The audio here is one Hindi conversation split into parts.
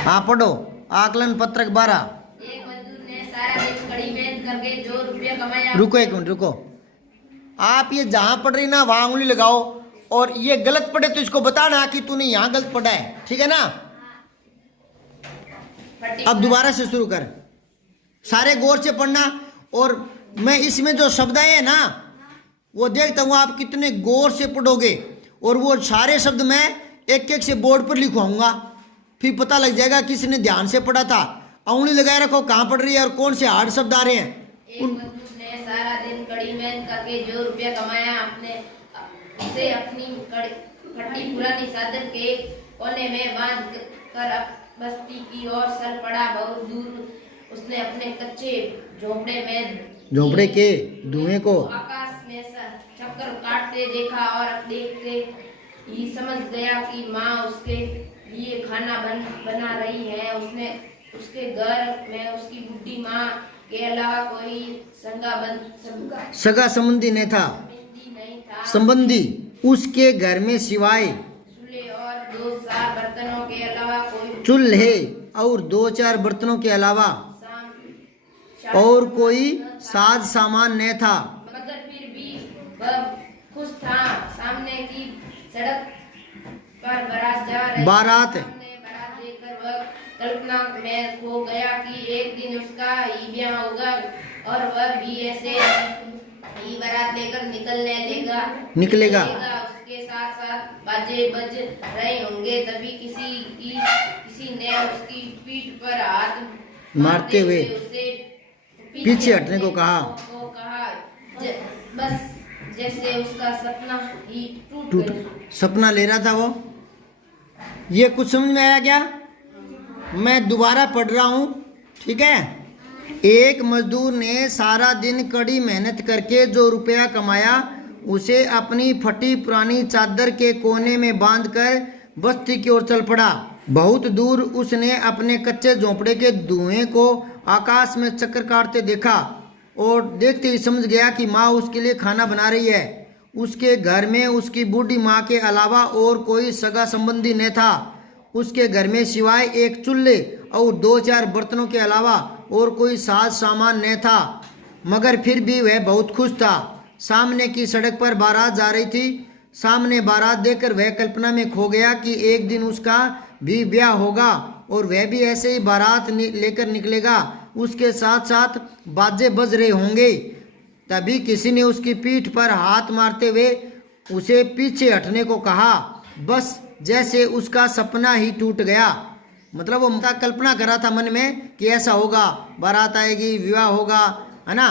हाँ पढ़ो। आकलन पत्रक 12। एक मजदूर ने सारा दिन कड़ी मेहनत करके जो रुपया कमाया। रुको एक मिनट रुको। आप ये जहां पढ़ रही ना वहां उंगली लगाओ, और ये गलत पढ़े तो इसको बताना कि तूने यहां गलत पढ़ा है, ठीक है ना। अब दोबारा से शुरू कर, सारे गौर से पढ़ना। और मैं इसमें जो शब्द आए हैं ना वो देखता हूँ आप कितने गौर से पढ़ोगे, और वो सारे शब्द मैं एक एक से बोर्ड पर लिखवाऊंगा, फिर पता लग जाएगा किसने ध्यान से पढ़ा था। उंगली लगाए रखो कहाँ पढ़ रही है और कौन से हार्ड शब्द आ रहे हैं। एक मजदूर ने सारा दिन कड़ी मेहनत करके जो रुपया कमाया अपने उसे अपनी फटी पुरानी चादर के कोने में बांध कर बस्ती की ओर चल पड़ा। बहुत दूर उसने अपने कच्चे झोपड़े के धुएं को आकाश में चक्कर काटते देखा, और देखते ही समझ गया कि माँ उसके लिए खाना बना रही है। उसने उसके घर में उसकी बुढ़ी माँ के अलावा कोई सगा संबंधी नहीं था। संबंधी उसके घर में सिवाय चूल्हे और 2-4 बर्तनों के अलावा कोई चूल्हे और 2-4 बर्तनों के अलावा और कोई साज सामान नहीं था। मगर फिर भी वह खुश था। सामने की सड़क पर बारात जा रही बारात देखकर वह कल्पना में खो गया कि एक दिन उसका ही ब्याह होगा और वह भी ऐसे ही बारात लेकर निकलेगा। उसके साथ साथ बाजे बज रहे होंगे। तभी किसी ने उसकी पीठ पर हाथ मारते हुए उसे पीछे हटने को कहा। बस जैसे उसका सपना ही टूट गया। सपना ले रहा था वो। ये कुछ समझ में आया क्या? मैं दोबारा पढ़ रहा हूँ, ठीक है। एक मजदूर ने सारा दिन कड़ी मेहनत करके जो रुपया कमाया उसे अपनी फटी पुरानी चादर के कोने में बांधकर बस्ती की ओर चल पड़ा। बहुत दूर उसने अपने कच्चे झोंपड़े के धुएं को आकाश में चक्कर काटते देखा, और देखते ही समझ गया कि माँ उसके लिए खाना बना रही है। उसके घर में उसकी बूढ़ी माँ के अलावा और कोई सगा संबंधी नहीं था। उसके घर में सिवाय एक चूल्हे और 2-4 बर्तनों के अलावा और कोई साज सामान नहीं था। मगर फिर भी वह बहुत खुश था। सामने की सड़क पर बारात जा रही थी। सामने बारात देखकर वह कल्पना में खो गया कि एक दिन उसका भी ब्याह होगा और वह भी ऐसे ही बारात लेकर निकलेगा। उसके साथ साथ बाजे बज रहे होंगे। तभी किसी ने उसकी पीठ पर हाथ मारते हुए उसे पीछे हटने को कहा। बस जैसे उसका सपना ही टूट गया। मतलब वो कल्पना कर रहा था मन में कि ऐसा होगा, बारात आएगी, विवाह होगा, है ना।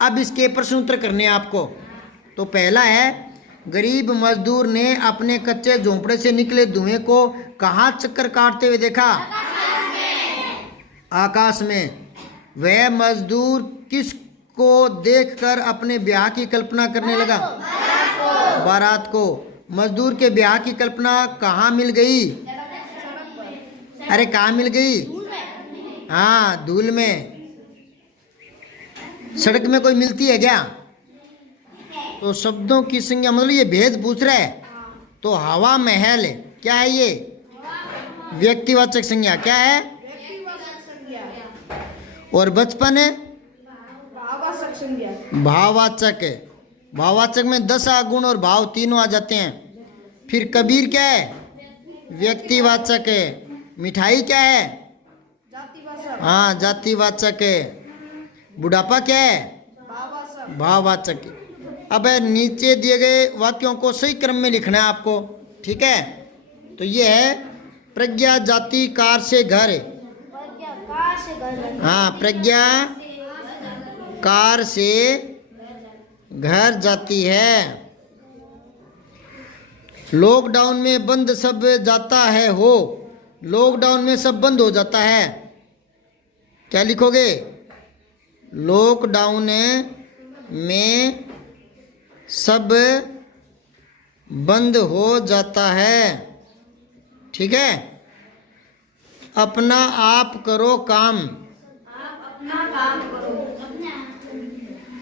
अब इसके प्रश्न उत्तर करने हैं आपको। तो पहला है, गरीब मजदूर ने अपने कच्चे झोंपड़े से निकले धुएं को कहाँ चक्कर काटते हुए देखा? आकाश में। वह मजदूर किसको देखकर अपने ब्याह की कल्पना करने लगा? बारात को। मजदूर के ब्याह की कल्पना कहाँ मिल गई? अरे कहाँ मिल गई? हाँ, धूल में। सड़क में कोई मिलती है क्या? तो शब्दों की संज्ञा, मतलब ये भेद पूछ रहा है। तो हवा महल क्या है? ये व्यक्तिवाचक संज्ञा क्या है? और बचपन है भाववाचक है। भाववाचक में 10 गुण और भाव तीनों आ जाते हैं। फिर कबीर क्या है? व्यक्तिवाचक है। मिठाई क्या है? हाँ, जातिवाचक है। बुढ़ापा क्या है? भाववाचक है। अब नीचे दिए गए वाक्यों को सही क्रम में लिखना है आपको, ठीक है। तो ये है प्रज्ञा जाति कार से घर। हाँ, प्रज्ञा कार से घर जाती है। लॉकडाउन में बंद सब जाता है हो। लॉकडाउन में सब बंद हो जाता है। क्या लिखोगे? लॉकडाउन में सब बंद हो जाता है, ठीक है। अपना आप करो काम। आप अपना काम करो।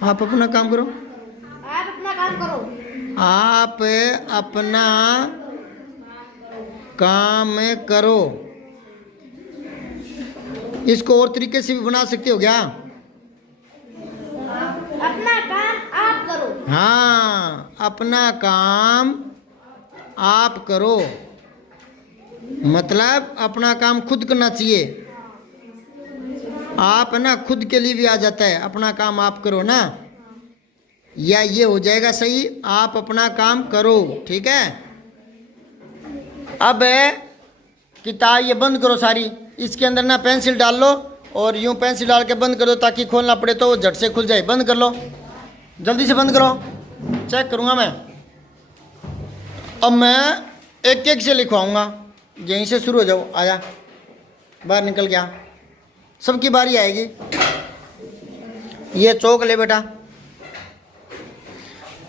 आप अपना काम करो। आप अपना काम करो। आप अपना काम करो। इसको और तरीके से भी बना सकते हो क्या? अपना काम आप करो। हाँ, अपना काम आप करो, मतलब अपना काम खुद करना चाहिए। आप ना खुद के लिए भी आ जाता है, अपना काम आप करो ना, या ये हो जाएगा सही, आप अपना काम करो। ठीक है, अब किताब ये बंद करो सारी, इसके अंदर ना पेंसिल डाल लो और यूं पेंसिल डाल के बंद कर दो, ताकि खोलना पड़े तो वो झट से खुल जाए। बंद कर लो, जल्दी से बंद करो, चेक करूँगा मैं। अब मैं एक एक से लिखवाऊँगा, यहीं से शुरू हो जाओ। आया, बाहर निकल गया, सबकी बारी आएगी। ये चौक ले बेटा,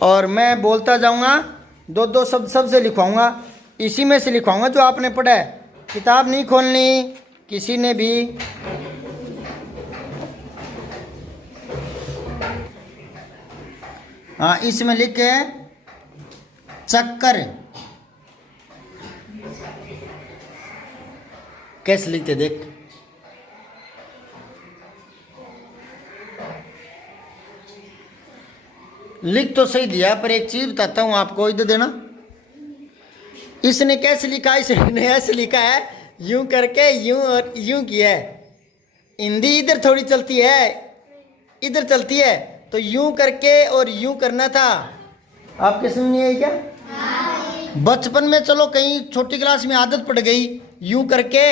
और मैं बोलता जाऊँगा, दो दो शब्द सबसे लिखवाऊँगा, इसी में से लिखवाऊँगा जो आपने पढ़ा है। किताब नहीं खोलनी किसी ने भी। हाँ, इसमें लिखे चक्कर, कैसे लिखते देख। लिख तो सही दिया, पर एक चीज बताता हूं आपको, इधर देना। इसने कैसे लिखा? इसने ऐसे लिखा है, यूं करके यूं और यूं किया है। हिंदी इधर थोड़ी चलती है, इधर चलती है, तो यूं करके और यूं करना था। आपके समझ नहीं आई क्या? बचपन में चलो कहीं छोटी क्लास में आदत पड़ गई यूं करके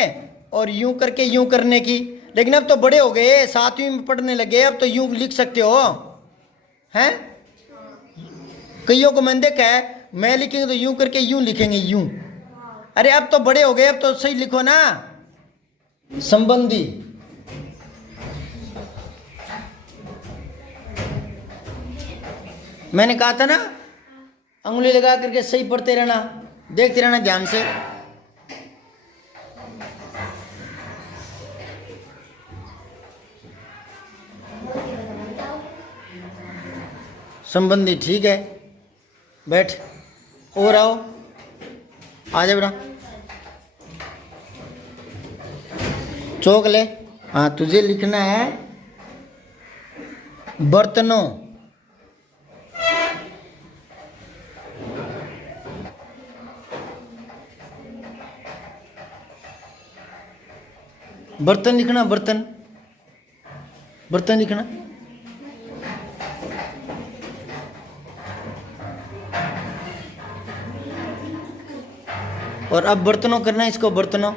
और यूं करके यूं करने की, लेकिन अब तो बड़े हो गए, 7वीं में पढ़ने लगे, अब तो यूं लिख सकते हो हैं। कईयों को मैंने देखा है, मैं लिखेंगे तो यूं करके यूं लिखेंगे, यूं। अरे अब तो बड़े हो गए, अब तो सही लिखो ना, संबंधी। मैंने कहा था ना, अंगुली लगा करके सही पढ़ते रहना, देखते रहना ध्यान से। संबंधी, ठीक है, बैठ। और आओ, आ जा बेटा, चौक ले। हाँ, तुझे लिखना है बर्तनों। बर्तन लिखना, बर्तन, बर्तन लिखना। और अब बर्तनों करना, इसको बर्तनों,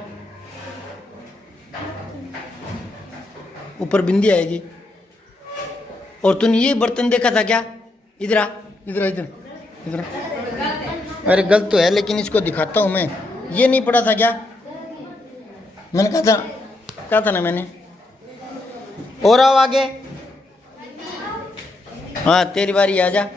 ऊपर बिंदी आएगी। और तूने ये बर्तन देखा था क्या? इधर आ, इधर आ, इधर इधर। अरे गलत तो है, लेकिन इसको दिखाता हूँ मैं। ये नहीं पढ़ा था क्या? मैंने कहा था ना मैंने। और आओ आगे। हाँ, तेरी बारी, आ जा।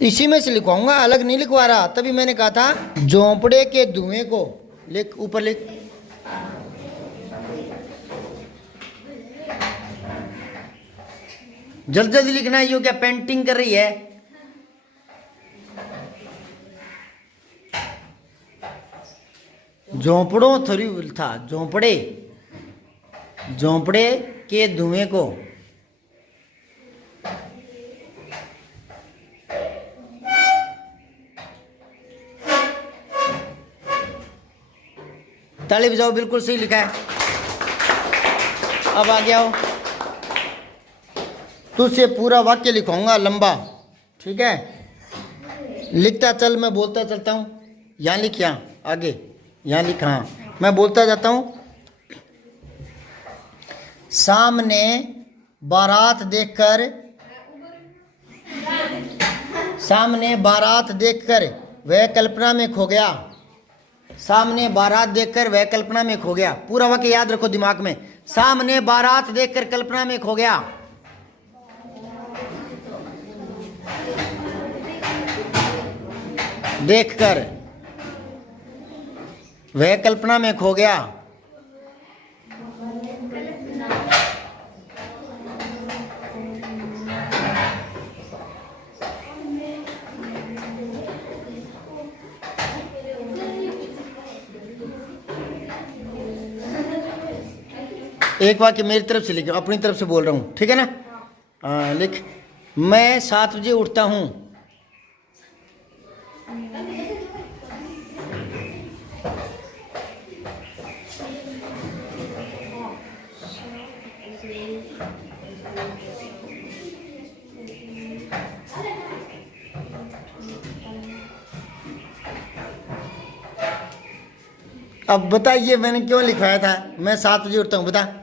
इसी में से लिखवाऊंगा, अलग नहीं लिखवा रहा। तभी मैंने कहा था झोंपड़े के धुएं को लिख, ऊपर लिख। जल्दी जल्दी लिखना है। यो क्या पेंटिंग कर रही है? झोंपड़ों थोड़ी था, झोंपड़े, झोंपड़े के धुएं को। ताली बजाओ, बिल्कुल सही लिखा है। अब आ गया हो, तुझसे पूरा वाक्य लिखवाऊंगा लंबा, ठीक है? लिखता चल, मैं बोलता चलता हूँ। यहाँ लिख, यहाँ आगे, यहाँ लिख। हाँ, मैं बोलता जाता हूँ। सामने बारात देखकर, सामने बारात देखकर वह कल्पना में खो गया। सामने बारात देखकर वह कल्पना में खो गया। पूरा वाक्य याद रखो दिमाग में। सामने बारात देखकर कल्पना में खो गया। देखकर वह कल्पना में खो गया। एक वाक्य मेरी तरफ से लिखो, अपनी तरफ से बोल रहा हूँ, ठीक है ना? हाँ लिख। मैं 7 बजे उठता हूँ। अब बताइए मैंने क्यों लिखवाया था मैं 7 बजे उठता हूँ, बता।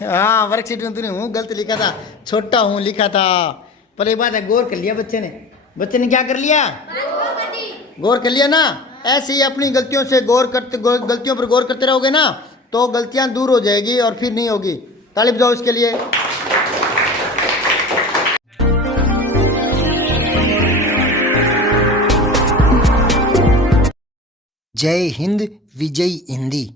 हाँ वर्कशीट में तो नहीं हूँ, गलत लिखा था, छोटा हूँ लिखा था। पर एक बात है, गौर कर लिया बच्चे ने क्या कर लिया? गौर कर लिया ना? ऐसे ही अपनी गलतियों से गलतियों पर गौर करते रहोगे ना तो गलतियाँ दूर हो जाएगी और फिर नहीं होगी। ताली बजाओ इसके लिए। जय हिंद, विजय हिंदी।